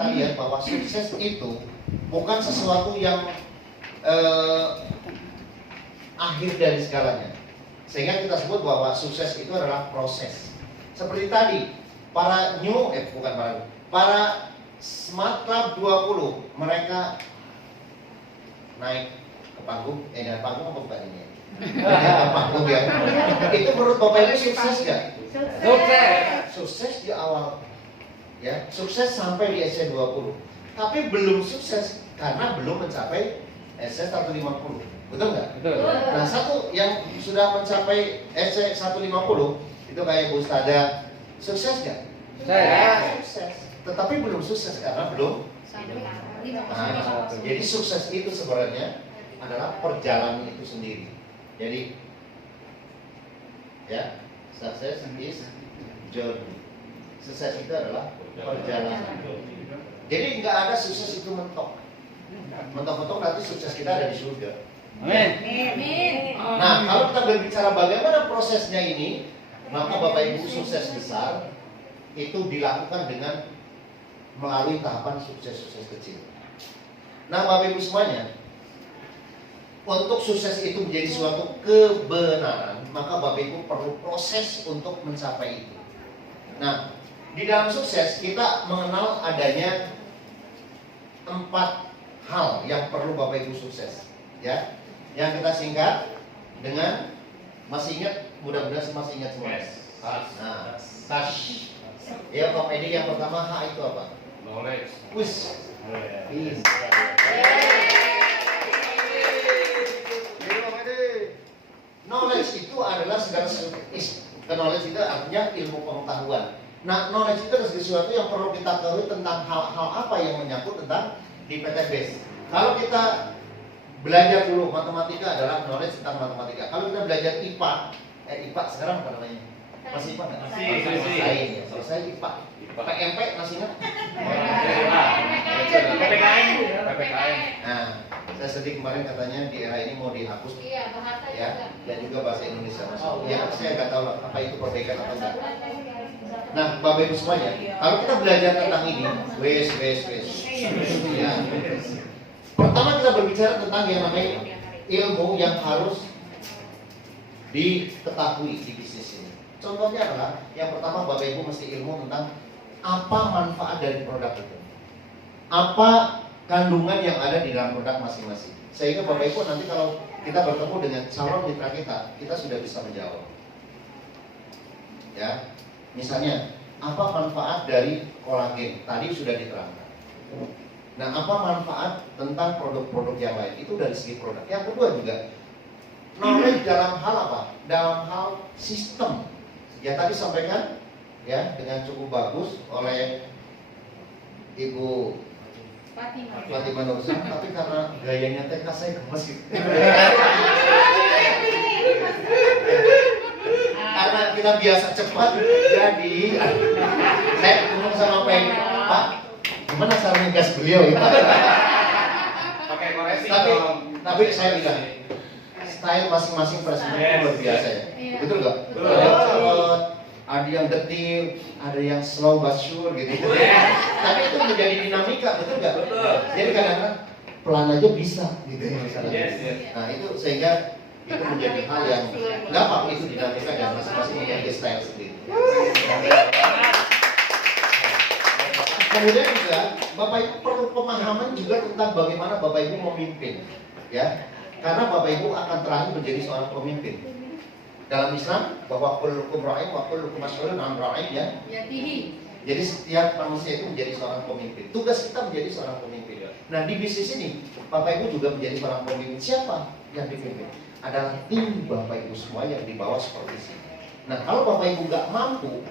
kita lihat bahwa sukses itu bukan sesuatu yang akhir dari segalanya. Sehingga kita sebut bahwa sukses itu adalah proses. Seperti tadi, para Smart Club 20, mereka naik ke panggung, panggung apa bukan ini? Panggung ya. Itu menurut Bapak Ibu sukses nggak? Sukses. Sukses di awal, ya, sukses sampai di SC20. Tapi belum sukses karena belum mencapai SC150. Betul nggak? Betul. Nah, satu yang sudah mencapai SC150 itu kayak Bu Ustada, sukses nggak? Sukses. Tetapi belum sukses karena belum. Nah, jadi sukses itu sebenarnya adalah perjalanan itu sendiri. Jadi, ya, success is journey. Sukses itu adalah perjalanan. Jadi nggak ada sukses itu mentok. Mentok-mentok nanti sukses kita ada di surga. Amin. Nah, kalau kita berbicara bagaimana prosesnya ini, maka Bapak Ibu sukses besar itu dilakukan dengan melalui tahapan sukses-sukses kecil. Nah, Bapak Ibu semuanya, untuk sukses itu menjadi suatu kebenaran, maka Bapak Ibu perlu proses untuk mencapai itu. Nah, di dalam sukses kita mengenal adanya 4 hal yang perlu Bapak Ibu sukses, ya. Yang kita singkat dengan, masih ingat, mudah-mudahan masih ingat semua. Nah, TASH. Ya, Pak Edi, yang pertama H itu apa? Knowledge. Wis. Knowledge itu adalah segala sesuatu. Knowledge itu artinya ilmu pengetahuan. Nah, knowledge itu adalah sesuatu yang perlu kita ketahui tentang hal-hal apa yang menyangkut tentang di PTBS. Kalau kita belajar dulu matematika adalah knowledge tentang matematika. Kalau kita belajar IPA, IPA sekarang apa namanya? Masih IPA nggak? Masih. Selesai IPA. PMP masih ingat? PPKN. Nah, saya sedih kemarin katanya di era ini mau dihapus. Iya, bahasa Ya, dan juga bahasa Indonesia masuk. Ya, saya nggak tahu lah apa itu perbaikan atau enggak. Nah, Bapak Ibu semuanya, kalau kita belajar tentang ini, wes. Ya. Pertama kita berbicara tentang yang namanya ilmu yang harus diketahui di bisnis ini. Contohnya adalah yang pertama Bapak Ibu mesti ilmu tentang apa manfaat dari produk itu. Apa kandungan yang ada di dalam produk masing-masing. Sehingga Bapak Ibu nanti kalau kita bertemu dengan calon mitra kita sudah bisa menjawab. Ya, misalnya apa manfaat dari kolagen? Tadi sudah diterangkan. Nah, apa manfaat tentang produk-produk yang lain? Itu dari segi produk. Yang kedua juga knowledge dalam hal apa? Dalam hal sistem. Ya tadi sampaikan ya dengan cukup bagus oleh Ibu Fatimah Nursan, tapi karena gayanya TK saya gemes gitu. Karena kita biasa cepat, jadi saya ngomong sama Pak, gimana cara ngegas beliau ya? Pakai koreksi. Tapi saya bilang, style masing-masing presiden itu luar biasa ya. Betul nggak? Betul. Ada yang cepat, ada yang detil, ada yang slow but sure gitu. Tapi itu menjadi dinamika, betul nggak? Betul. Jadi kadang-kadang pelan aja bisa gitu ya misalnya. Yes. Nah itu sehingga itu menjadi hal yang nggak apa itu dinamika dan masing-masing memiliki style sendiri. Kemudian juga Bapak Ibu perlu pemahaman juga tentang bagaimana Bapak Ibu memimpin, ya. Karena Bapak Ibu akan terakhir menjadi seorang pemimpin. Dalam Islam bahwa kullukum ra'in wa kullukum mas'ulun 'an ra'iyah. Jadi setiap manusia itu menjadi seorang pemimpin. Tugas kita menjadi seorang pemimpin. Nah, di bisnis ini Bapak Ibu juga menjadi seorang pemimpin. Siapa yang dipimpin? Adalah tim Bapak Ibu semua yang dibawa supervisi. Nah, kalau Bapak Ibu nggak mampu,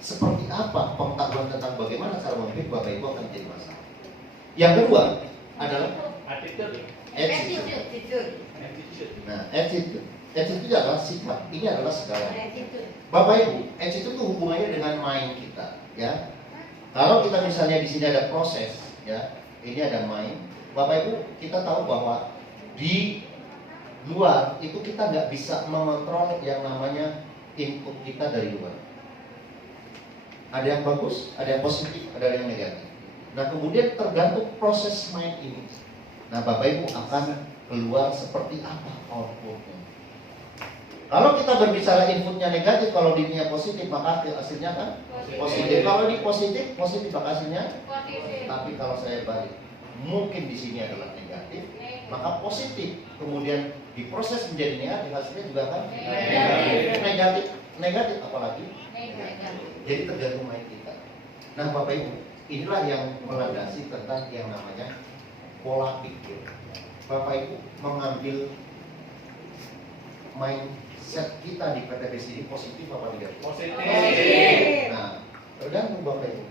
seperti apa pengetahuan tentang bagaimana cara memimpin, Bapak Ibu akan menjadi masalah. Yang kedua adalah attitude. Nah, attitude adalah sikap. Ini adalah segalanya. Bapak Ibu, attitude itu hubungannya dengan mind kita, ya. Kalau kita misalnya di sini ada proses, ya, ini ada mind. Bapak Ibu, kita tahu bahwa di luar itu kita nggak bisa mengontrol yang namanya input kita dari luar. Ada yang bagus, ada yang positif, ada yang negatif. Nah kemudian tergantung proses main ini. Nah Bapak Ibu akan keluar seperti apa outputnya. Kalau kita berbicara inputnya negatif, kalau dirinya positif maka hasilnya kan positif. Kalau ini positif, maka hasilnya. Tapi kalau saya balik, mungkin di sini adalah negatif, maka positif. Kemudian diproses menjadi negatif, hasilnya juga kan negatif apalagi. Jadi tergantung main kita. Nah Bapak Ibu, inilah yang melandasi tentang yang namanya pola pikir. Bapak Ibu mengambil mindset kita di PTBS ini positif apa negatif? Positif. Nah, tergantung Bapak Ibu.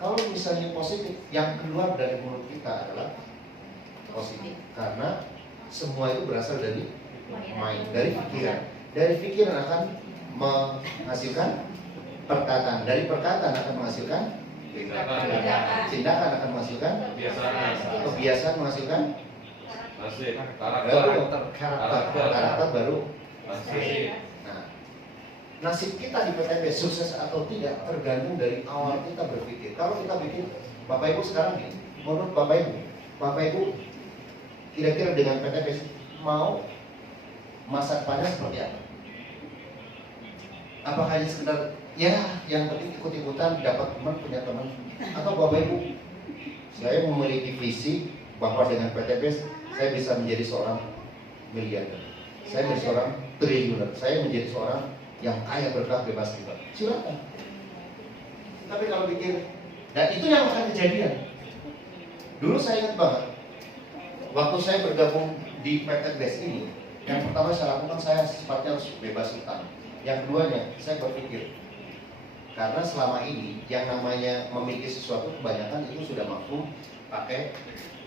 Kalau misalnya positif, yang keluar dari mulut kita adalah positif, karena semua itu berasal dari mind, dari pikiran. Dari pikiran akan menghasilkan perkataan, dari perkataan akan menghasilkan tindakan, akan menghasilkan kebiasaan, menghasilkan Nasib. baru karakter baru. Nasib. Nah, nasib kita di PTB sukses atau tidak tergantung dari awal kita berpikir. Kalau kita bikin, Bapak Ibu sekarang nih, menurut Bapak Ibu kira-kira dengan PTB mau masa depannya seperti apa? Apakah hanya sekedar ya yang penting ikut-ikutan dapat teman, punya teman, atau Bapak Ibu saya memiliki visi bahwa dengan PTB saya bisa menjadi seorang miliarder, saya menjadi seorang triliuner, saya menjadi seorang yang kaya berkah bebas riba. Silakan. Tapi kalau pikir, dan itu yang akan kejadian. Dulu saya ingat banget, waktu saya bergabung di PTBS ini, yang pertama saya lakukan, saya sifatnya harus bebas utang. Yang keduanya, saya berpikir, karena selama ini yang namanya memiliki sesuatu kebanyakan itu sudah mampu pakai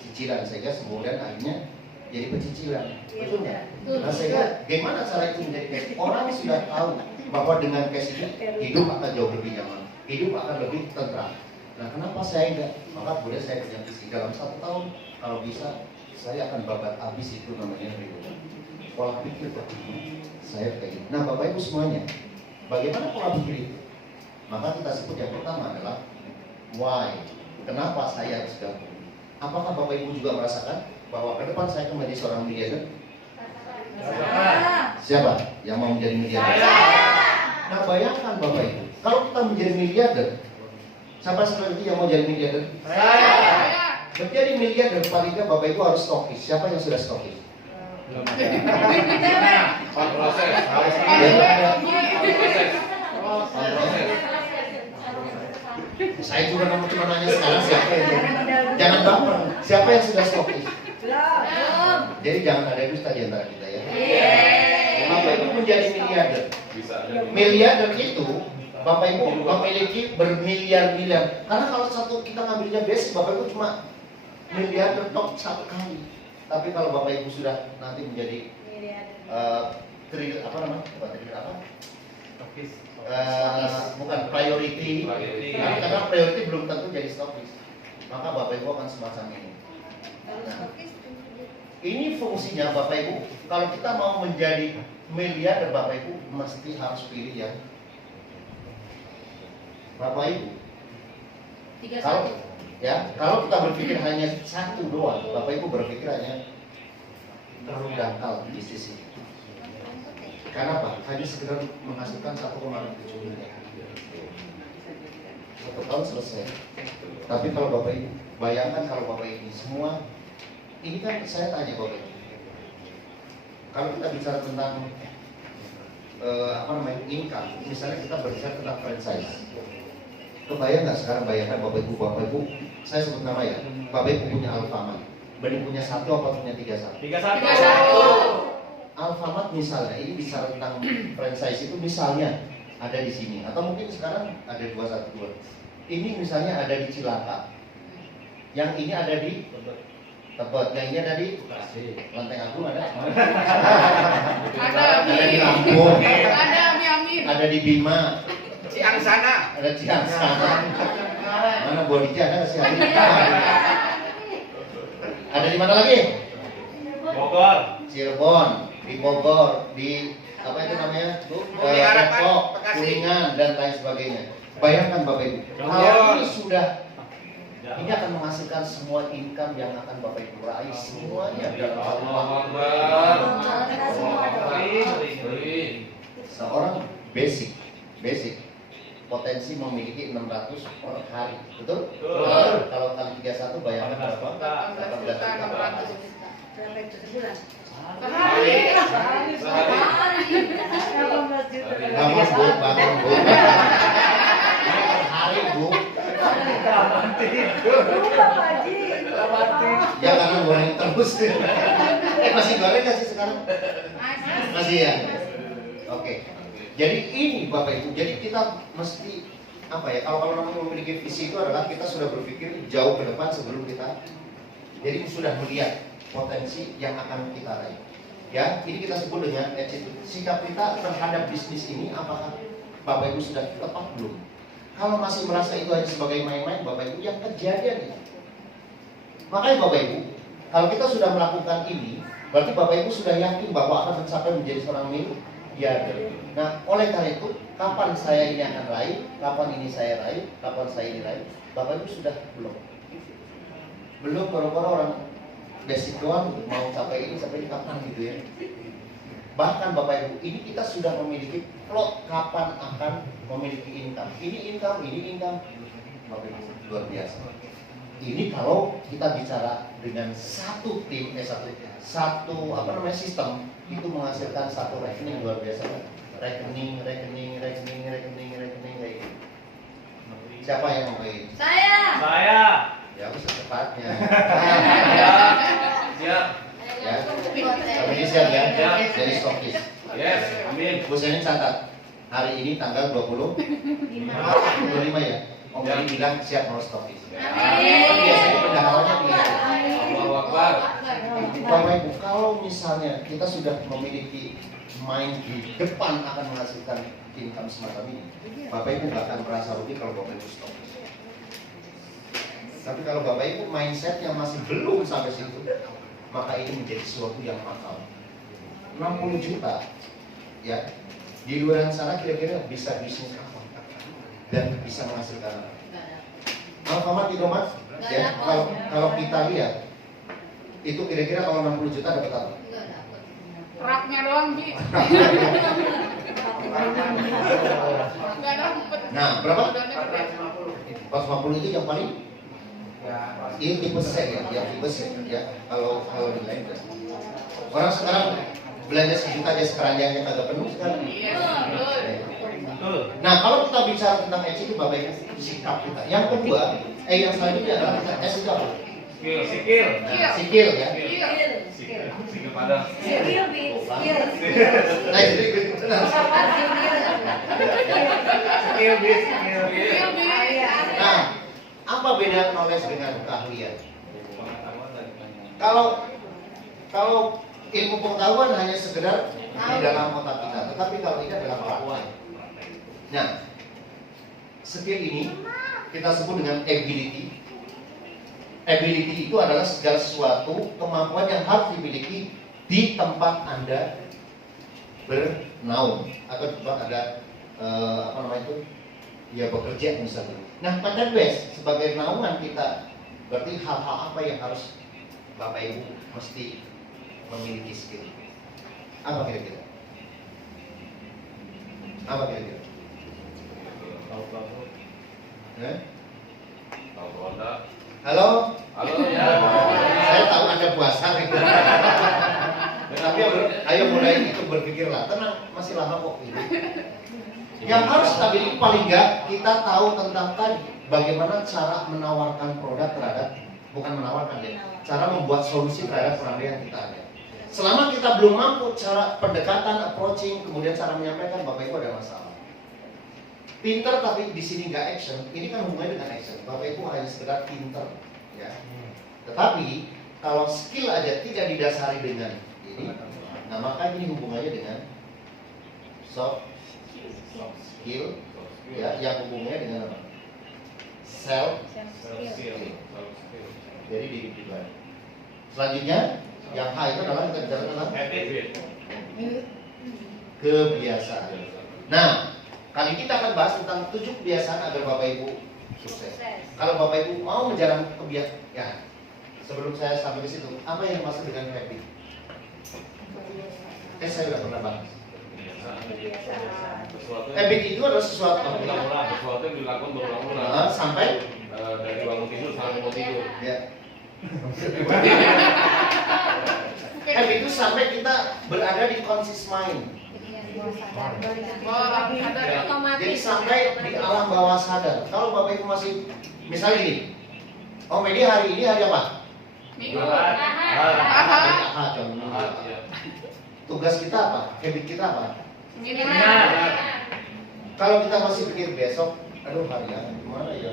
cicilan, sehingga kemudian akhirnya jadi pecicilan, betul nggak? Nah sehingga bagaimana cara itu menjadi cash? Orang sudah tahu bahwa dengan cash ini hidup akan jauh lebih nyaman, hidup akan lebih tentram. Nah kenapa saya enggak? Maka kemudian saya punya visi dalam 1 tahun kalau bisa saya akan babat habis itu namanya hidup. Pola pikir begini, saya kayak gitu. Nah Bapak Ibu semuanya, bagaimana pola pikir itu? Maka kita sebut yang pertama adalah why. Kenapa saya harus gabung? Apakah Bapak Ibu juga merasakan bahwa ke depan saya akan menjadi seorang miliarder? Siapa yang mau menjadi miliarder? Nah bayangkan Bapak Ibu, kalau kita menjadi miliarder, siapa seperti yang mau jadi miliarder? Menjadi miliarder paling nggak Bapak Ibu harus stokis. Siapa yang sudah stokis? Belum proses. Harus Saya juga cuma nanya sekarang siapa yang jadi. Jangan baper. Siapa yang sudah stokis? Jadi jangan ada dusta di antara kita ya. Bapak Ibu menjadi miliarder. Bisa. Miliarder itu Bapak Ibu memiliki bermiliar-miliar. Karena kalau kita ngambilnya basic, Bapak Ibu cuma miliarder tok 1 kali. Tapi kalau Bapak Ibu sudah nanti menjadi bukan priority. Karena priority belum tentu jadi stokis. Maka Bapak Ibu akan semacam ini. Nah, ini fungsinya Bapak Ibu. Kalau kita mau menjadi miliarder, Bapak Ibu mesti harus pilih yang Bapak Ibu. Kalau kita berpikir hanya satu doang, Bapak Ibu berpikir hanya terlalu dangkal di bisnis ini. Karena apa? Hanya sekedar menghasilkan 1,7 miliar. 1 tahun selesai. Tapi kalau Bapak Ibu, bayangkan kalau Bapak Ibu semua, ini kan saya tanya Bapak Ibu. Kalau kita bicara tentang income, misalnya kita berbicara tentang franchise. Kebayang nggak sekarang bayangkan Bapak Ibu, saya sebut nama ya, Bapak Ibu punya Alfamart, Bening punya 1 apa punya 31? 31. Alfamart misalnya, ini bicara tentang franchise itu misalnya ada di sini, atau mungkin sekarang ada 212. Ini misalnya ada di Cilaka, yang ini ada di Tebet, yang ini ada di Lenteng Agung ada di Lampung, ada di Bima, Ciangsana. ada Ciangsana, mana Bodija ada sih ada di mana lagi? Bogor. Cirebon, di Bogor, di apa itu namanya? Depok, Kuningan dan lain sebagainya. Bayangkan Bapak Ibu, kalau ini sudah akan menghasilkan semua income yang akan Bapak Ibu raih semuanya dalam satu waktu. Seorang basic potensi memiliki 600 per hari, betul? Kalau kali 31 bayangkan berapa? 18 juta. Berapa itu sebulan? Bangun bu. Per hari bu. Ya karena goreng terus. Masih goreng nggak sih sekarang? Masih ya. Oke. Jadi ini Bapak Ibu. Jadi kita mesti apa ya? Kalau namanya memiliki visi itu adalah kita sudah berpikir jauh ke depan sebelum kita. Jadi sudah melihat potensi yang akan kita raih. Ya, ini kita sebut dengan attitude. Sikap kita terhadap bisnis ini apakah Bapak Ibu sudah tepat belum? Kalau masih merasa itu hanya sebagai main-main, Bapak Ibu yang kejadian itu. Makanya Bapak Ibu, kalau kita sudah melakukan ini, berarti Bapak Ibu sudah yakin bahwa akan mencapai menjadi seorang miliarder. Nah, oleh karena itu, kapan saya ini akan raih, kapan ini saya raih, kapan saya ini raih, Bapak Ibu sudah belum. Belum baru-baru orang basic doang mau capai ini sampai kapan gitu ya. Bahkan Bapak Ibu, ini kita sudah memiliki plot kapan akan memiliki income. Ini income. Bapak Ibu, luar biasa. Ini kalau kita bicara dengan satu tim, satu sistem itu menghasilkan satu rekening luar biasa. Rekening kayak gitu. Siapa yang mau kayak gitu? Saya. Ya, aku secepatnya. Siap. Ya, kami siap ya. Jadi stokis. Yes. Amin. Bu Senin catat. Hari ini tanggal 25 ya. Om Beni bilang siap mau stokis. Kan biasanya bendaharanya bilang. Allahu Akbar. Bapak Ibu, kalau misalnya kita sudah memiliki mind di depan akan menghasilkan income semacam ini, Bapak Ibu nggak akan merasa rugi kalau Bapak Ibu stokis. Tapi kalau Bapak Ibu mindsetnya masih belum sampai situ, maka ini menjadi sesuatu yang mahal. 60 juta, ya, di luar sana kira-kira bisa bisnis apa dan bisa menghasilkan apa? Alfamart, Indomaret, ya, kalau kita lihat itu kira-kira kalau 60 juta dapat apa? Raknya doang, Bi. Nah, berapa? 450 itu yang paling. Ini tipe C ya, tipe C ya. Kalau di lain orang sekarang belanja sejuta aja sekeranjangnya kagak penuh sekarang. Betul. Nah, kalau kita bicara tentang itu Bapak Ibu, sikap kita. Yang kedua, yang selanjutnya adalah S itu apa? Sikil. Nah, sikil ya. Sikil pada. Nah, jadi benar. Sikil. Nah, apa beda knowledge dengan keahlian? Kalau ilmu pengetahuan hanya sekedar di dalam otak kita, tetapi kalau ini adalah praktek. Nah, skill ini kita sebut dengan ability. Ability itu adalah segala sesuatu kemampuan yang harus dimiliki di tempat Anda bernaung atau di tempat Anda ya bekerja misalnya. Nah, pada base sebagai naungan kita, berarti hal-hal apa yang harus Bapak Ibu mesti memiliki skill? Apa kira-kira? Apa kira-kira? Halo? Halo ya. Saya tahu Anda puasa gitu. Tapi ayo mulai itu berpikirlah. Tenang, masih lama kok gitu. Yang harus kita miliki paling enggak kita tahu tentang tadi bagaimana cara menawarkan produk terhadap, bukan menawarkan ya, cara membuat solusi terhadap problem yang kita ada. Selama kita belum mampu cara pendekatan, approaching, kemudian cara menyampaikan, Bapak Ibu ada masalah. Pinter tapi di sini nggak action, ini kan hubungannya dengan action. Bapak Ibu hanya sekedar pinter, ya. Tetapi kalau skill aja tidak didasari dengan ini, nah maka ini hubungannya dengan soft skill, ya, yang hubungannya dengan apa? Self skill. Jadi diri pribadi. Selanjutnya, yang H itu adalah kita bicara tentang kebiasaan. Nah, kali kita akan bahas tentang 7 kebiasaan agar Bapak Ibu sukses. Kalau Bapak Ibu mau menjalankan kebiasaan, ya, sebelum saya sampai ke situ, apa yang dimaksud dengan habit? Saya sudah pernah bahas. Habit itu adalah sesuatu Berulang-ulang, sesuatu yang dilakukan berulang-ulang. sampai Dari bangun tidur sampai mau tidur. ya. Habit itu sampai kita berada di conscious mind. Jadi sampai di alam bawah sadar. Kalau Bapak Ibu masih, misalnya gini, oh Medi hari ini hari apa? Minggu. Hari Ahad, jam Minggu. Iya. Tugas kita apa? Habit kita apa? Seminar. Kalau kita masih pikir besok, aduh hari apa? Gimana ya?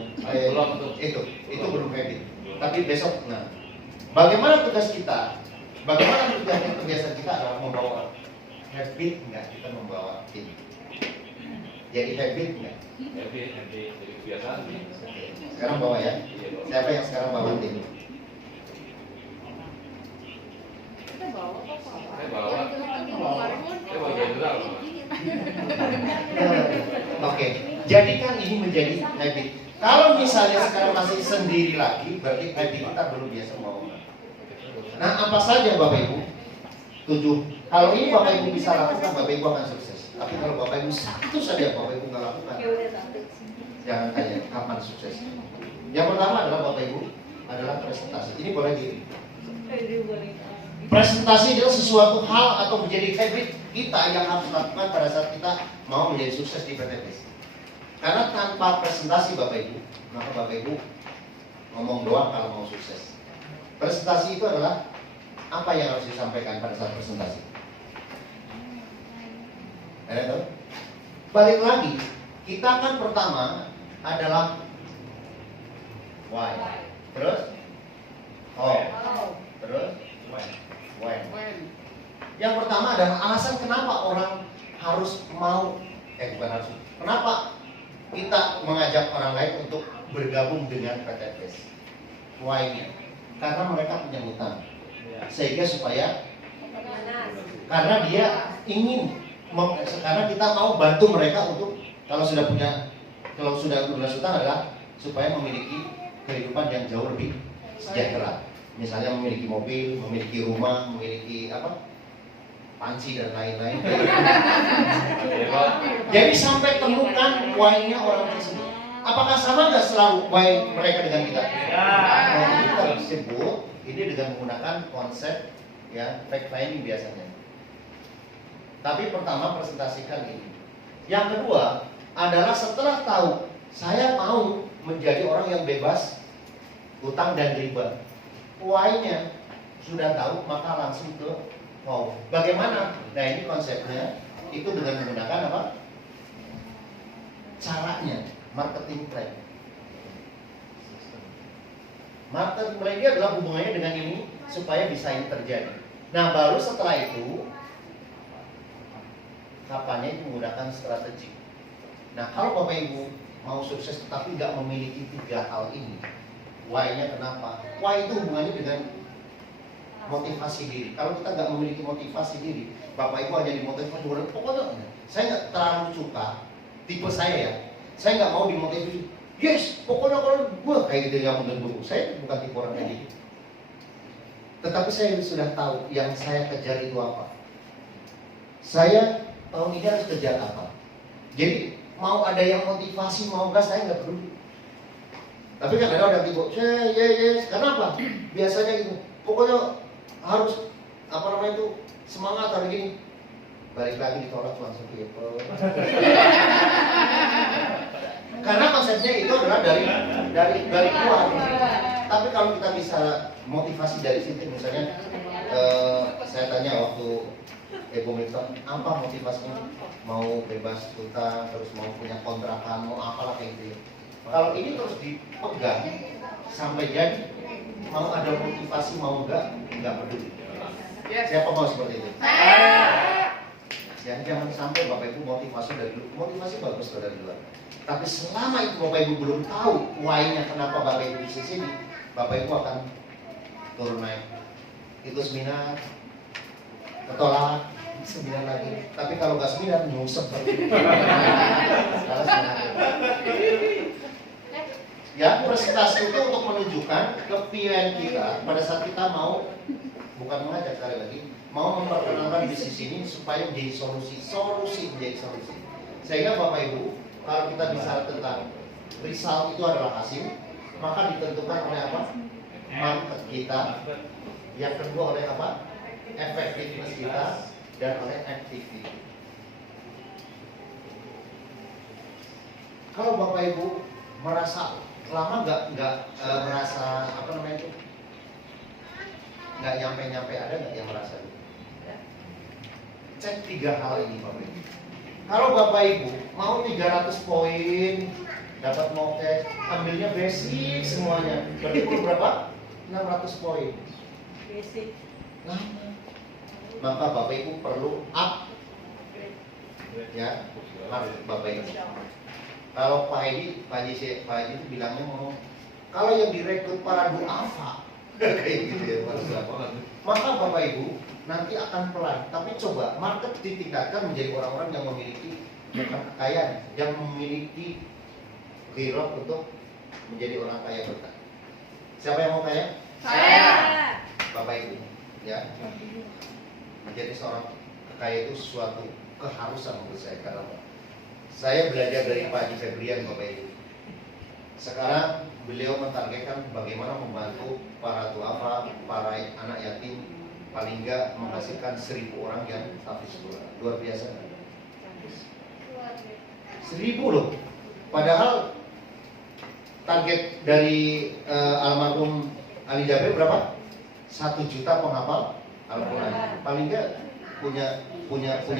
Belum tuh. Itu belum habit. Tapi besok, nah, bagaimana tugas kita? Bagaimana kebiasaan kita adalah membawa habit enggak? Kita membawa tim. Jadi habit enggak? Jadi kebiasaan. Oke. Sekarang bawa ya. Siapa yang sekarang bawa tim? Saya bawa jenderal. Oke. Jadikan ini menjadi habit. Kalau misalnya sekarang masih sendiri lagi, berarti habit kita belum biasa mau. Nah, apa saja Bapak Ibu? 7. Kalau ini Bapak Ibu bisa lakukan, Bapak Ibu akan sukses. Tapi kalau Bapak Ibu satu saja Bapak Ibu nggak lakukan, jangan tanya kapan sukses. Yang pertama adalah Bapak Ibu adalah presentasi. Ini boleh diri. Presentasi adalah sesuatu hal atau menjadi habit kita yang harus lakukan pada saat kita mau menjadi sukses di PTPS. Karena tanpa presentasi Bapak Ibu, maka Bapak Ibu ngomong doang kalau mau sukses. Presentasi itu adalah apa yang harus disampaikan pada saat presentasi. Ada tahu? Balik lagi, kita kan pertama adalah why. Terus? Oh. Terus? When. Yang pertama adalah alasan kenapa orang harus mau, bukan harus. Kenapa kita mengajak orang lain untuk bergabung dengan PTPS? Why-nya? Karena mereka punya hutang. Sehingga supaya, karena dia ingin, karena kita mau bantu mereka untuk, kalau sudah lunas hutang adalah supaya memiliki kehidupan yang jauh lebih sejahtera. Misalnya memiliki mobil, memiliki rumah, memiliki apa, panci dan lain-lain. Jadi sampai temukan why-nya orang tersebut. Apakah sama nggak selalu why mereka dengan kita? Nah, ini kita sebut ini dengan menggunakan konsep ya fact finding biasanya. Tapi pertama presentasikan ini. Yang kedua adalah setelah tahu saya mau menjadi orang yang bebas hutang dan riba. Why-nya sudah tahu, maka langsung ke mau. Bagaimana? Nah ini konsepnya itu dengan menggunakan apa? Caranya, marketing plan. Marketing plan ini adalah hubungannya dengan ini supaya bisa ini terjadi. Nah baru setelah itu kapannya itu menggunakan strategi. Nah kalau Bapak Ibu mau sukses tetapi nggak memiliki 3 hal ini, why-nya kenapa? Why itu hubungannya dengan motivasi diri. Kalau kita nggak memiliki motivasi diri, Bapak Ibu hanya dimotivasi, pokoknya saya nggak terlalu suka tipe saya ya. Saya nggak mau dimotivasi. Yes, pokoknya kalau gue kayak gitu yang menurut saya bukan tipe orang kayak gitu. Tetapi saya sudah tahu yang saya kejar itu apa. Saya tahun ini harus kejar apa. Jadi mau ada yang motivasi mau enggak saya nggak peduli. Tapi kan ada orang tipe, yes, kenapa? Biasanya gitu. Pokoknya harus apa namanya itu semangat hari gini. Balik lagi ditolak langsung people. Karena konsepnya itu adalah dari luar. Tapi kalau kita bisa motivasi dari situ, misalnya saya tanya waktu Ibu Milton, apa motivasinya? Mau bebas hutang, terus mau punya kontrakan, mau apalah kayak gitu. Kalau ini terus dipegang sampai jadi mau ada motivasi mau enggak peduli. Siapa mau seperti itu? Ya jangan sampai Bapak Ibu motivasi dari luar. Motivasi bagus dari luar. Tapi selama itu Bapak Ibu belum tahu why-nya kenapa Bapak Ibu di sini, Bapak Ibu akan turun naik. Ikut seminar, ketolak, seminar lagi. Tapi kalau nggak seminar nyusep. Ya, presentasi itu untuk menunjukkan ke PN kita pada saat kita mau, bukan mengajak sekali lagi, mau memperkenalkan bisnis ini supaya menjadi solusi menjadi solusi. Sehingga Bapak Ibu, kalau kita bicara tentang result itu adalah hasil, maka ditentukan oleh apa? Market kita. Yang kedua oleh apa? Efektivitas kita dan oleh activity. Kalau Bapak Ibu merasa lama nggak merasa apa namanya itu, nggak nyampe ada nggak yang merasa gitu? Cek 3 hal ini Bapak Ibu. Kalau Bapak Ibu mau 300 poin dapat moket, ambilnya basic semuanya, berarti perlu berapa? 600 poin. Basic. Lama. Maka Bapak Ibu perlu up, ya, Bapak Ibu. Kalau Pak Haji itu bilangnya mau, kalau yang direkrut para duafa kayak gitu ya, maka Bapak Ibu nanti akan pelan, tapi coba market ditingkatkan menjadi orang-orang yang memiliki bukan kekayaan, yang memiliki kirot untuk menjadi orang kaya berkah. Siapa yang mau kaya? Saya. Bapak Ibu, ya. Menjadi seorang kaya itu suatu keharusan menurut saya, karena saya belajar dari Pak Haji Febrian Bapak Ibu. Sekarang beliau mentargetkan bagaimana membantu para duafa, para anak yatim, paling enggak menghasilkan 1000 orang yang hafiz Quran. Luar biasa. 1000 loh. Padahal target dari almarhum Ali Jabir berapa? 1 juta penghafal Al-Quran. Paling enggak punya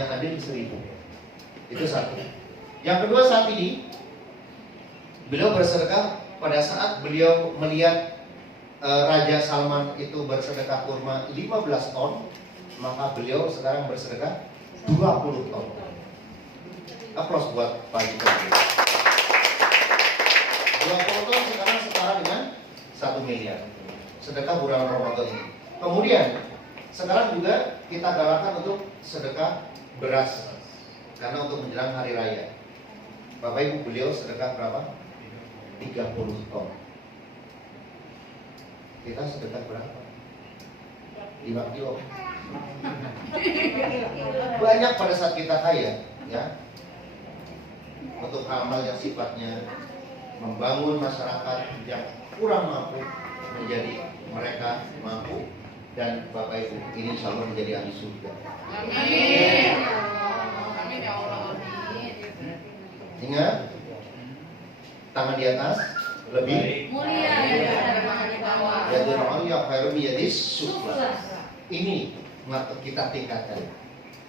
adil 1000. Itu satu. Yang kedua, saat ini beliau bersedekah pada saat beliau melihat Raja Salman itu bersedekah kurma 15 ton, maka beliau sekarang bersedekah 20 ton. Aplaus buat Pak Haji. 20 ton sekarang setara dengan 1 miliar. Sedekah bulan Ramadan ini. Kemudian sekarang juga kita galakkan untuk sedekah beras, karena untuk menjelang hari raya. Bapak Ibu, beliau sedekah berapa? 30 ton. Kita sedekah berapa? 5 kilo. Banyak pada saat kita kaya, ya. Untuk hal-hal yang sifatnya membangun masyarakat yang kurang mampu menjadi mereka mampu, dan Bapak Ibu ini insya Allah menjadi ahli surga. Amin. Amin ya Allah. Ingat, tangan di atas lebih Mulia daripada tangan di bawah. ya doa ya khairu biyadis sufla. Ini market kita tingkatkan.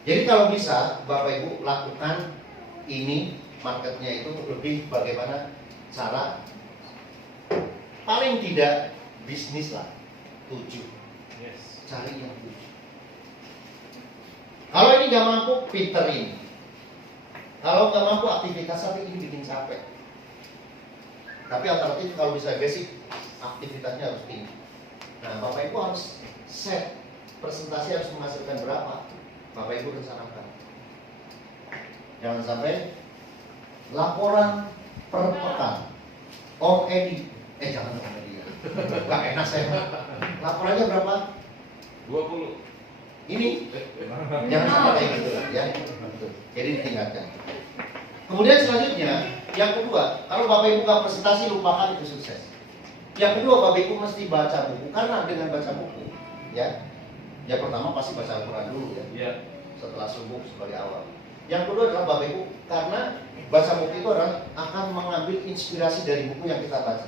Jadi kalau bisa Bapak Ibu lakukan ini, marketnya itu lebih bagaimana cara paling tidak bisnis lah 7. Cari yang 7. Kalau ini nggak mampu, pinterin. Kalau nggak mampu, aktivitas tapi ini bikin capek. Tapi alternatif kalau bisa basic, aktivitasnya harus tinggi. Nah, Bapak Ibu harus set presentasi harus menghasilkan berapa. Bapak Ibu rencanakan. Jangan sampai laporan per pekan. Om Edi, jangan Om Edi ya. Gak enak saya. Laporannya berapa? 20. Ini jangan sampai kayak gitu ya. Jadi ditingkatkan. Kemudian selanjutnya, yang kedua, kalau Bapak Ibu nggak presentasi, lupakan itu sukses. Yang kedua, Bapak Ibu mesti baca buku, karena dengan baca buku, ya, yang pertama pasti baca Al-Quran dulu ya. Iya. Setelah subuh sebagai awal. Yang kedua adalah Bapak Ibu, karena baca buku itu adalah akan mengambil inspirasi dari buku yang kita baca.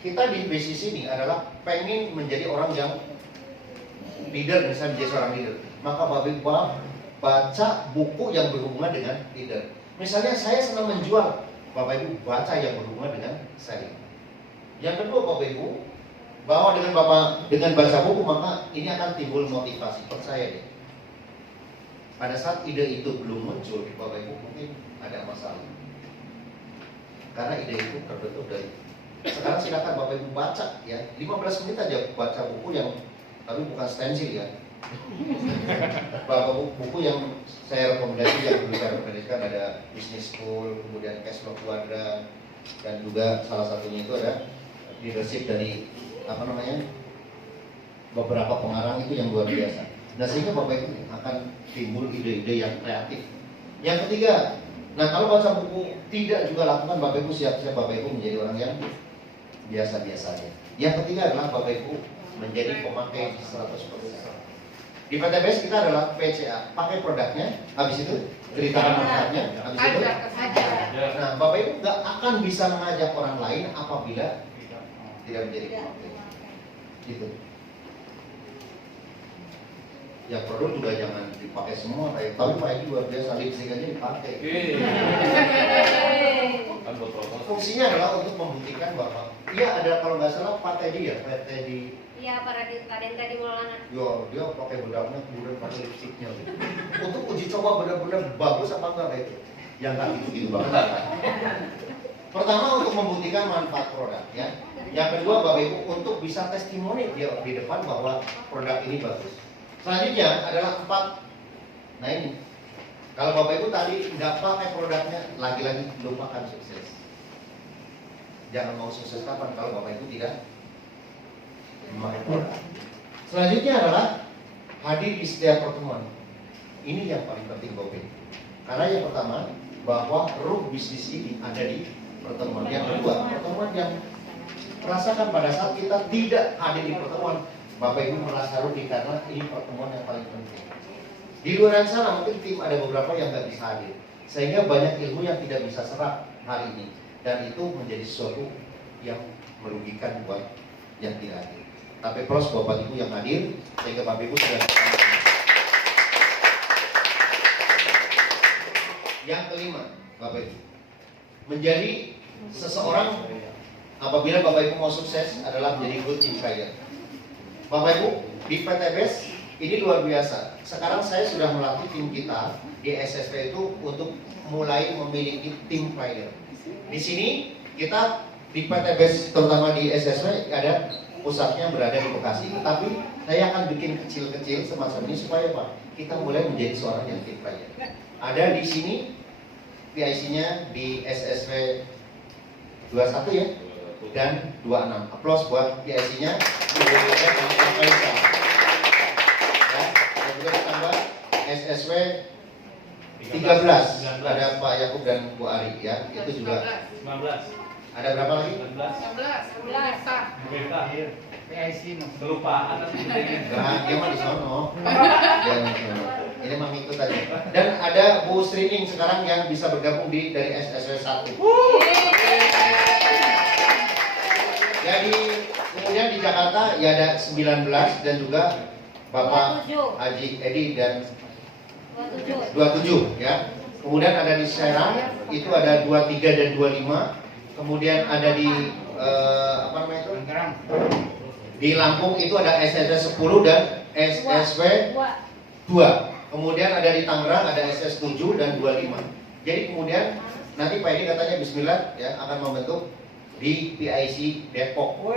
Kita di bisnis ini adalah pengen menjadi orang yang leader, misalnya menjadi seorang leader. Maka Bapak Ibu baca buku yang berhubungan dengan leader. Misalnya saya senang menjual, Bapak Ibu baca yang berhubungan dengan selling. Yang kedua Bapak Ibu, bahwa dengan baca buku maka ini akan timbul motivasi. Percaya deh. Pada saat ide itu belum muncul, Bapak Ibu mungkin ada masalah. Karena ide itu terbentuk dari. Sekarang silakan Bapak Ibu baca ya, 15 menit aja baca buku yang tapi bukan stensil ya. Buku yang saya rekomendasi, yang bisa rekomendasikan ada Business School, kemudian Cash Flow Quadrant, dan juga salah satunya itu ada leadership dari beberapa pengarang itu yang luar biasa. Nah sehingga Bapak Ibu akan timbul ide-ide yang kreatif. Yang ketiga, nah kalau baca buku tidak juga lakukan, Bapak Ibu siap-siap Bapak Ibu menjadi orang yang biasa-biasa aja. Yang ketiga adalah Bapak Ibu menjadi pemakai 100%. Di PTBS kita adalah PCA, pakai produknya, habis itu ceritakan manfaatnya, habis itu nah Bapak Ibu nggak akan bisa mengajak orang lain apabila tidak menjadi pemakai. Gitu. Ya perlu juga jangan dipakai semua, tapi Pak Edi luar biasa, lipstick aja dipakai. Kan buat promosi. Fungsinya adalah untuk membuktikan bahwa iya ada, kalau nggak salah Pak Teddy ya, Pak Teddy. Iya, para tadi Maulana. Yo, dia pakai bedaknya kemudian pakai lipstiknya gitu. Untuk uji coba benar-benar bagus apa enggak itu. Yang nggak gitu-gitu banget. Pertama untuk membuktikan manfaat produk ya. Yang kedua Bapak Ibu untuk bisa testimoni di depan bahwa produk ini bagus. Selanjutnya adalah 4. Nah ini, kalau Bapak Ibu tadi nggak pakai produknya, lagi-lagi lupakan sukses. Jangan mau sukses kapan kalau Bapak Ibu tidak memakai produk. Selanjutnya adalah hadir di setiap pertemuan. Ini yang paling penting Bapak Ibu. Karena yang pertama bahwa ruh bisnis ini ada di pertemuan. Yang kedua, pertemuan yang rasakan pada saat kita tidak hadir di pertemuan, Bapak Ibu merasa rugi karena ini pertemuan yang paling penting. Di luar sana mungkin tim ada beberapa yang nggak bisa hadir, sehingga banyak ilmu yang tidak bisa serap hari ini, dan itu menjadi sesuatu yang merugikan buat yang tidak hadir. Tapi pros Bapak Ibu yang hadir, sehingga Bapak Ibu sudah. Yang kelima, Bapak Ibu menjadi seseorang apabila Bapak Ibu mau sukses adalah menjadi good team player. Bapak Ibu, di PTBS ini luar biasa. Sekarang saya sudah melatih tim kita di SSP itu untuk mulai memiliki tim player. Di sini kita di PTBS terutama di SSP ada pusatnya berada di Bekasi, tapi saya akan bikin kecil-kecil semacam ini supaya Pak kita mulai menjadi seorang yang tim player. Ada di sini PIC-nya di SSP 21 ya. Dan 26. Aplaus buat PIC-nya. Ya, dan juga ditambah SSW 13. Ada Pak Yakub dan Bu Ari ya. Itu juga 19. ada berapa lagi? 19. 11. PIC Kelupaan. Nah, dia mah di sono. Dia mah di sono. Ini mah ngikut aja. Dan ada Bu Srining sekarang yang bisa bergabung dari SSW 1. Jadi kemudian di Jakarta ya ada 19 dan juga Bapak Haji Edi dan 27 ya. Kemudian ada di Serang itu ada 23 dan 25. Kemudian ada di apa namanya itu? Di Lampung itu ada SSW 10 dan SSW 2. Kemudian ada di Tangerang ada SS 7 dan 25. Jadi kemudian nanti Pak Edi katanya bismillah ya akan membentuk di PIC Depok. Nah,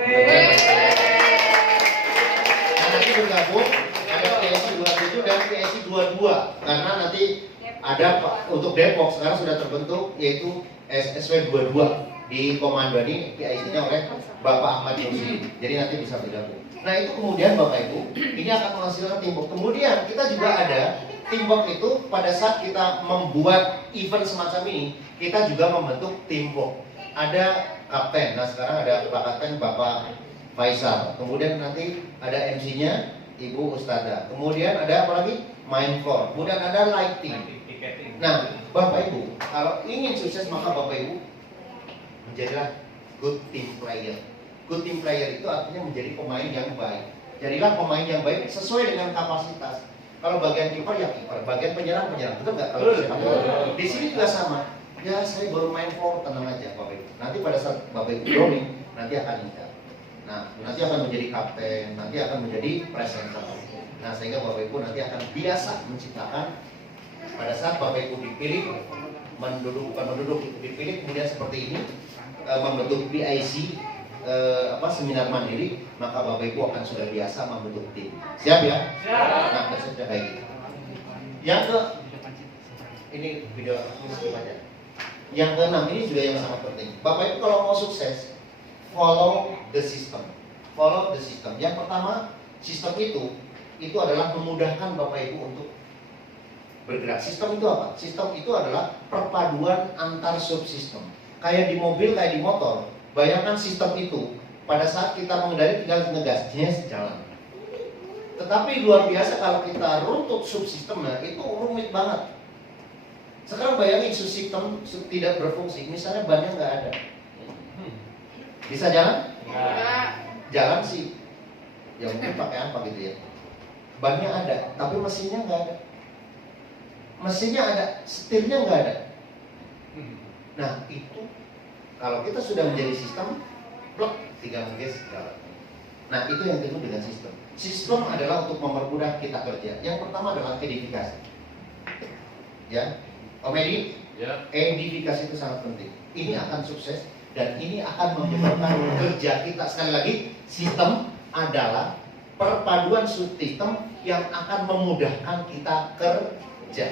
nanti bergabung ada PIC 27 dan PIC 22 karena nanti ada untuk Depok sekarang sudah terbentuk yaitu SSW 22 di komandoni PIC-nya oleh Bapak Ahmad Yusri. Jadi nanti bisa bergabung. Nah itu kemudian Bapak Ibu ini akan menghasilkan teamwork. Kemudian kita juga ada teamwork itu pada saat kita membuat event semacam ini kita juga membentuk teamwork. Ada kapten, nah sekarang ada Pak Kapten Bapak Faisal. Kemudian nanti ada MC-nya Ibu Ustada. Kemudian ada apa lagi? Main floor. Kemudian ada lighting. Nah, Bapak Ibu, kalau ingin sukses maka Bapak Ibu menjadilah good team player. Good team player itu artinya menjadi pemain yang baik. Jadilah pemain yang baik sesuai dengan kapasitas. Kalau bagian kiper ya kiper, bagian penyerang, betul nggak? Kalau di sini juga sama. Ya saya baru main floor, tenang aja Bapak Ibu. Nanti pada saat Bapak Ibu drawing, nanti akan ingat. Nah, nanti akan menjadi kapten, nanti akan menjadi presenter. Nah, sehingga Bapak Ibu nanti akan biasa menciptakan pada saat Bapak Ibu dipilih, dipilih kemudian seperti ini, membentuk PIC, seminar mandiri, maka Bapak Ibu akan sudah biasa membentuk tim. Siap ya? Siap. Nah, sudah kayak gitu. Yang ke ini video ini aja. Yang keenam ini juga yang sangat penting. Bapak Ibu kalau mau sukses, follow the system. Follow the system. Yang pertama, sistem itu adalah memudahkan Bapak Ibu untuk bergerak. Sistem itu apa? Sistem itu adalah perpaduan antar subsistem. Kayak di mobil, kayak di motor. Bayangkan sistem itu pada saat kita mengendari tinggal ngegas, yes, jalan. Tetapi luar biasa kalau kita runtut subsistemnya, itu rumit banget. Sekarang bayangin subsistem tidak berfungsi, misalnya bannya nggak ada, bisa jalan? Jalan sih, ya mungkin pakai apa gitu ya. Bannya ada, tapi mesinnya nggak ada. Mesinnya ada, setirnya nggak ada. Nah itu kalau kita sudah menjadi sistem, blok, tinggal ngegas jalan. Nah itu yang disebut dengan sistem. Sistem adalah untuk mempermudah kita kerja. Yang pertama adalah edifikasi. Ya, Om Edi, Ya. edifikasi itu sangat penting. Ini akan sukses dan ini akan menyebabkan kerja kita. Sekali lagi, sistem adalah perpaduan subsistem yang akan memudahkan kita kerja.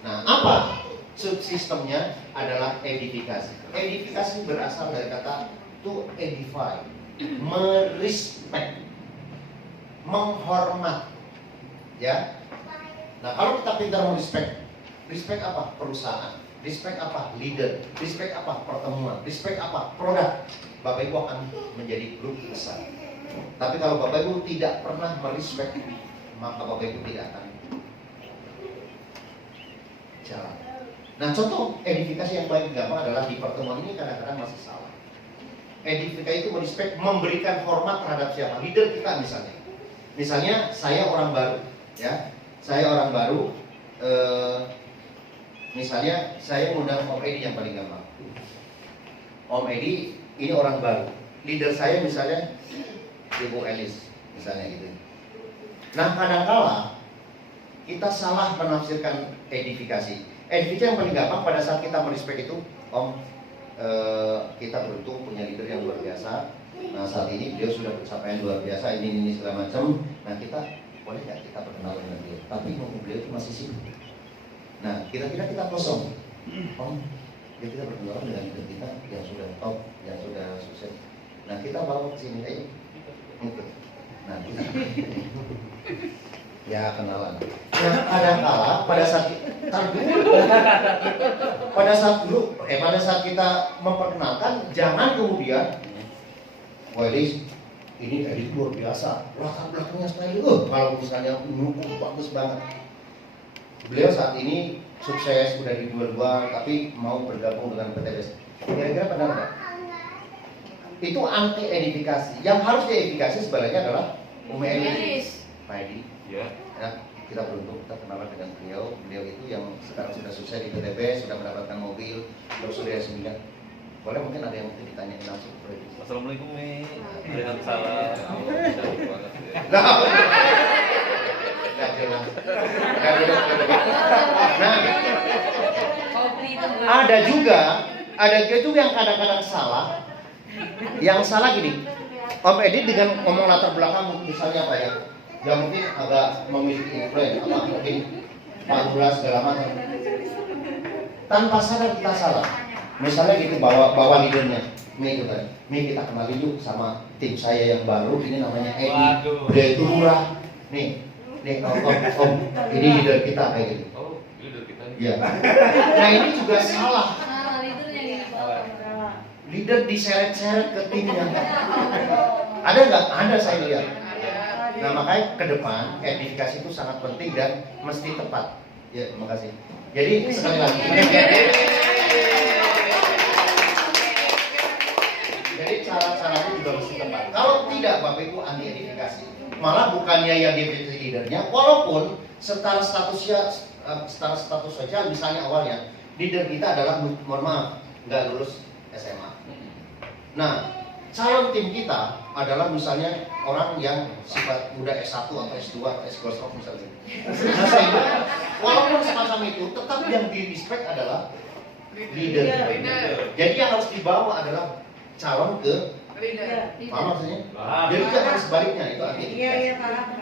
Nah, apa subsistemnya? Adalah edifikasi. Edifikasi berasal dari kata to edify, merespek, menghormat, ya. Nah, kalau kita pintar merespek, respect apa? Perusahaan, respect apa? Leader, respect apa? Pertemuan, respect apa? Produk. Bapak Ibu akan menjadi grup besar. Tapi kalau Bapak Ibu tidak pernah merespek, maka Bapak Ibu tidak akan jalan. Nah, contoh edifikasi yang paling gampang adalah di pertemuan ini kadang-kadang masih salah. Edifikasi itu merespek, memberikan hormat terhadap siapa? Leader kita misalnya. Misalnya saya orang baru, ya. Saya orang baru. Misalnya saya mengundang Om Edi yang paling gampang. Om Edi ini orang baru. Leader saya misalnya Ibu Elis, misalnya gitu. Nah, kadang-kala kita salah menafsirkan edifikasi. Edifikasi yang paling gampang pada saat kita merespek itu, Om, kita beruntung punya leader yang luar biasa. Nah, saat ini beliau sudah pencapaian luar biasa, ini segala macam. Nah, kita boleh nggak kita berkenalan dengan beliau? Tapi mungkin beliau itu masih sibuk. Nah, kira-kira kita kosong. Om, ya kita berkenalan dengan leader kita yang sudah top, yang sudah sukses. Nah, kita bawa ke sini, ayo. Nah, kita ya kenalan. Nah, kadang-kala pada saat pada saat kita memperkenalkan, jangan kemudian, wah ini Edi luar biasa, latar belakangnya style kalau misalnya mendukung bagus banget. Beliau saat ini sukses, udah di dua-dua, tapi mau bergabung dengan PTBS. Kira-kira benar nggak? Itu anti edifikasi. Yang harus diedifikasi sebenarnya adalah Umi Elis, Pak Edi. Ya. Ya, kita beruntung kita kenalan dengan beliau. Beliau itu yang sekarang sudah sukses di PTB, sudah mendapatkan mobil, terus sudah S9. Boleh mungkin ada yang mungkin ditanyain langsung. Assalamualaikum Mi. Waalaikumsalam. Cantik banget ya. Nggak jelas. Nggak jelas. Nah, ada juga yang kadang-kadang salah. Yang salah gini, Om Edi dengan ngomong latar belakang misalnya apa ya? Yang mungkin agak memiliki influence, apa mungkin Pak Lurah segala macam. Tanpa sadar kita salah. Misalnya gitu bawa leadernya, Mi itu tadi. Mi kita kenalin yuk sama tim saya yang baru, ini namanya Edi. Beliau itu Lurah. Nih om, ini leader kita kayak gitu. Oh, leader kita. Iya. Nah ini juga salah. Leader diseret-seret ke timnya. Ada nggak? Ada saya lihat. Nah makanya ke depan edifikasi itu sangat penting dan mesti tepat. Ya, terima kasih. Jadi sekali lagi. Jadi cara-caranya juga mesti tepat. Kalau tidak, Bapak Ibu anti edifikasi. Malah bukannya yang divisi leadernya, walaupun setara status sosial misalnya awalnya leader kita adalah, mohon maaf, nggak lulus SMA. Nah, calon tim kita adalah misalnya orang yang sifat muda S1 atau S2 atau S-Gosok misalnya. Nah, sehingga walaupun semacam itu, tetap yang di-respect adalah leader. Jadi yang harus dibawa adalah calon ke leader. Paham maksudnya? Jadi jangan sebaliknya, itu artinya.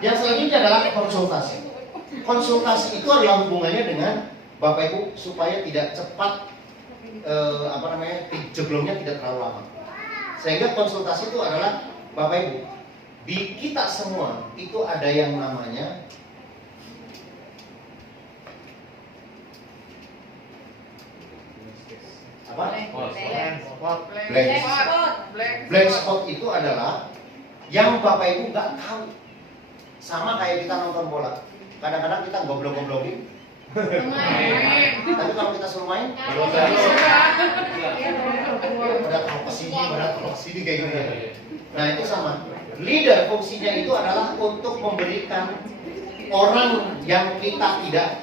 Yang selanjutnya adalah konsultasi. Konsultasi itu adalah hubungannya dengan Bapak Ibu supaya tidak cepat jeblongnya tidak terlalu lama. Sehingga konsultasi itu adalah Bapak Ibu, di kita semua itu ada yang namanya apa? Blank spot itu adalah yang Bapak Ibu nggak tahu. Sama kayak kita nonton bola. Kadang-kadang kita goblok-goblokin. Tapi kalau kita suruh main, pada tahu kesini, pada tahu kesini kayak gitu. Nah itu sama. Leader fungsinya itu adalah untuk memberikan orang yang kita tidak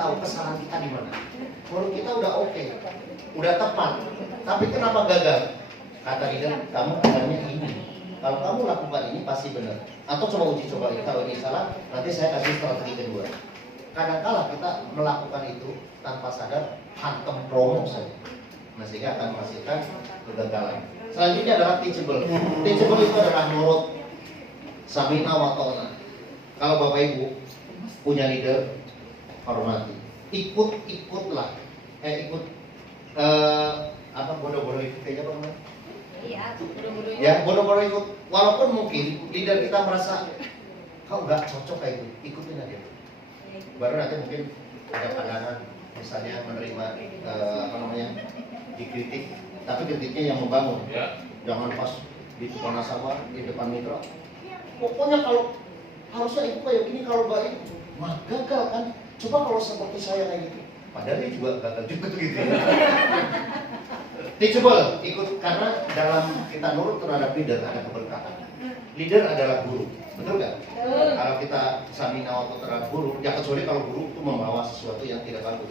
tahu kesalahan kita di mana. Kalau kita udah oke, udah tepat, tapi kenapa gagal? Kata leader, kamu bilangnya ini. Kalau kamu lakukan ini pasti benar. Atau coba uji coba, kalau ini salah, nanti saya kasih strategi kedua. Kadang-kala kita melakukan itu tanpa sadar, hantem promo saja. Nah, sehingga akan menghasilkan kegagalan. Selanjutnya adalah teachable. Teachable itu adalah nurut, samina wa ta'na. Kalau Bapak Ibu punya leader, hormati. Ikutlah. Bodoh-bodoh ikut kayaknya apa namanya? Iya, bodoh-bodohnya. Ya, bodoh-bodoh ikut. Walaupun mungkin leader kita merasa kau nggak cocok kayak gitu, ikutin aja. Baru nanti mungkin ada pandangan, misalnya menerima dikritik, tapi kritiknya yang membangun. Ya. Jangan pas di depan nasabah, di depan mitra. Pokoknya kalau harusnya ibu kayak gini, kalau baik, mah gagal kan. Coba kalau seperti saya kayak gitu, padahal dia juga gagal juga gitu. Teachable, ikut, karena dalam kita nurut terhadap leader ada keberkahan. Leader adalah guru, betul nggak? Kalau kita samina waktu terhadap guru, ya kecuali kalau guru itu membawa sesuatu yang tidak bagus,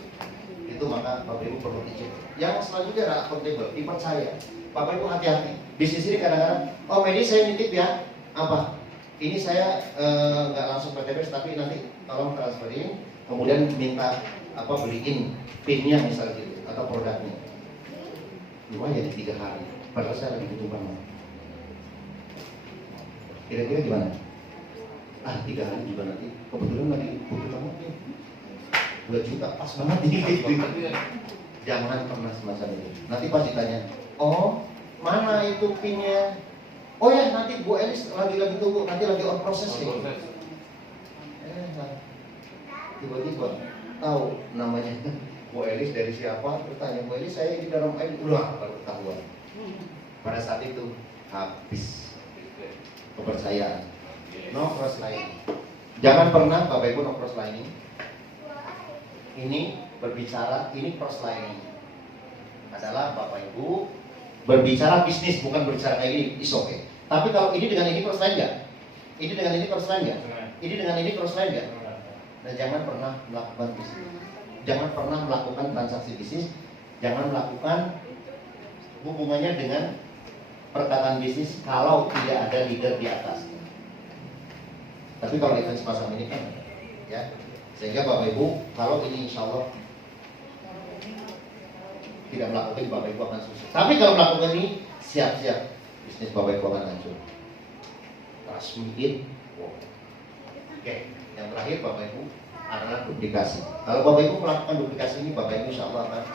itu maka Bapak Ibu perlu teachable. Yang selanjutnya adalah accountable, dipercaya. Bapak Ibu hati-hati. Bisnis ini kadang-kadang, oh Medi saya nitip ya, apa? Ini saya nggak langsung PTBS, tapi nanti tolong transferin, kemudian minta beliin pinnya misalnya gitu, atau produknya. Lumayan jadi 3 hari, padahal saya lagi butuh banget. Kira-kira gimana? 3 hari juga nanti, kebetulan lagi butuh banget nih, 2 juta pas banget nih. Jangan pernah semacam itu. Nanti pas ditanya, oh mana itu pinnya? Oh ya nanti Bu Elis lagi tunggu, nanti lagi on proses nih. Tiba-tiba tahu namanya Bu Elis dari siapa? Bertanya Bu Elis, saya di dalam air, udah baru ketahuan. Pada saat itu habis kepercayaan. No cross line. Jangan pernah Bapak Ibu no cross line. Ini berbicara, ini cross line adalah Bapak Ibu berbicara bisnis, bukan berbicara kayak gini, is okay. Tapi kalau ini dengan ini cross line nggak? Ini dengan ini cross line nggak? Ini dengan ini cross line nggak? Nah, jangan pernah melakukan bisnis, jangan pernah melakukan transaksi bisnis, jangan melakukan hubungannya dengan perkataan bisnis kalau tidak ada leader di atas. Tapi kalau event semacam ini kan, ya, sehingga Bapak Ibu kalau ini insya Allah tidak melakukan, Bapak Ibu akan sukses. Tapi kalau melakukan ini, siap-siap bisnis Bapak Ibu akan hancur. Trust me it. Oke, yang terakhir Bapak Ibu adalah duplikasi. Kalau Bapak Ibu melakukan duplikasi ini, Bapak Ibu insya Allah akan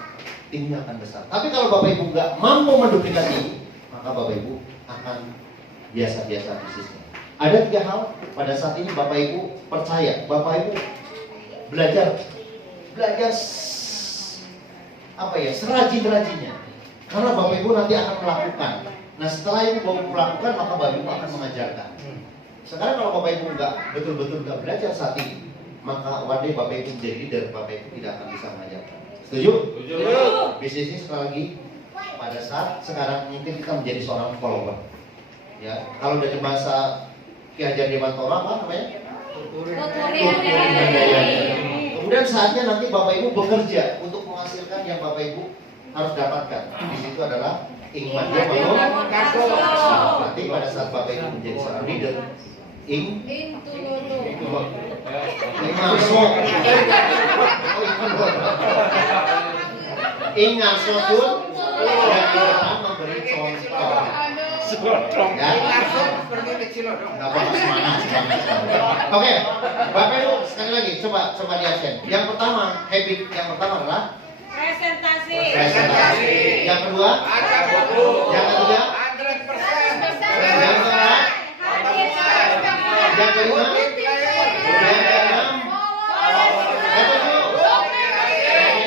timnya akan besar. Tapi kalau Bapak Ibu nggak mampu menduplikasi ini, maka Bapak Ibu akan biasa-biasa bisnisnya. Ada 3 hal pada saat ini Bapak Ibu percaya, Bapak Ibu belajar serajin-rajinnya. Karena Bapak Ibu nanti akan melakukan. Nah setelah Ibu melakukan, maka Bapak Ibu akan mengajarkan. Sekarang kalau Bapak Ibu betul-betul nggak belajar saat ini, maka one day Bapak Ibu menjadi leader, Bapak Ibu tidak akan bisa mengajarkan. Setuju? Setuju. Bisnis ini sekali lagi, pada saat sekarang mungkin kita menjadi seorang follower. Ya, kalau dari bahasa Ki Hajar Dewantara apa namanya? Kemudian saatnya nanti Bapak Ibu bekerja untuk menghasilkan yang Bapak Ibu harus dapatkan. Di situ adalah ingman nanti pada saat Bapak Ibu menjadi seorang leader, ingat sosul dan kita memberi contoh. Ya, nggak apa-apa, semangat. Oke, Bapak Ibu sekali lagi coba di absen. Yang pertama, habit yang pertama adalah Presentasi. Presentasi. Yang kedua? Ada buku. Yang ketiga? 100%. Yang keempat? Hadir. Yang kelima? Yang keenam? Yang ketujuh?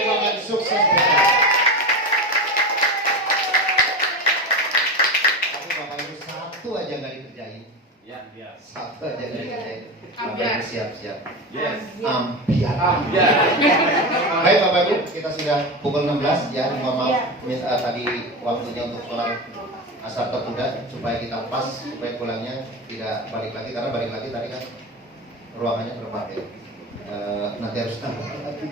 Komitmen sukses besar. Tapi Bapak Ibu satu aja nggak dikerjain. Ya. Satu aja nggak dikerjain. Bapak Ambiar. Ibu siap-siap. Yes. Ambiar. Ya. Baik Bapak Ibu, kita sudah pukul 16 ya. Mohon maaf tadi waktunya untuk sholat asar tertunda supaya kita pas, supaya pulangnya tidak balik lagi, karena balik lagi tadi kan ruangannya terpakai. Nanti harus tambah lagi.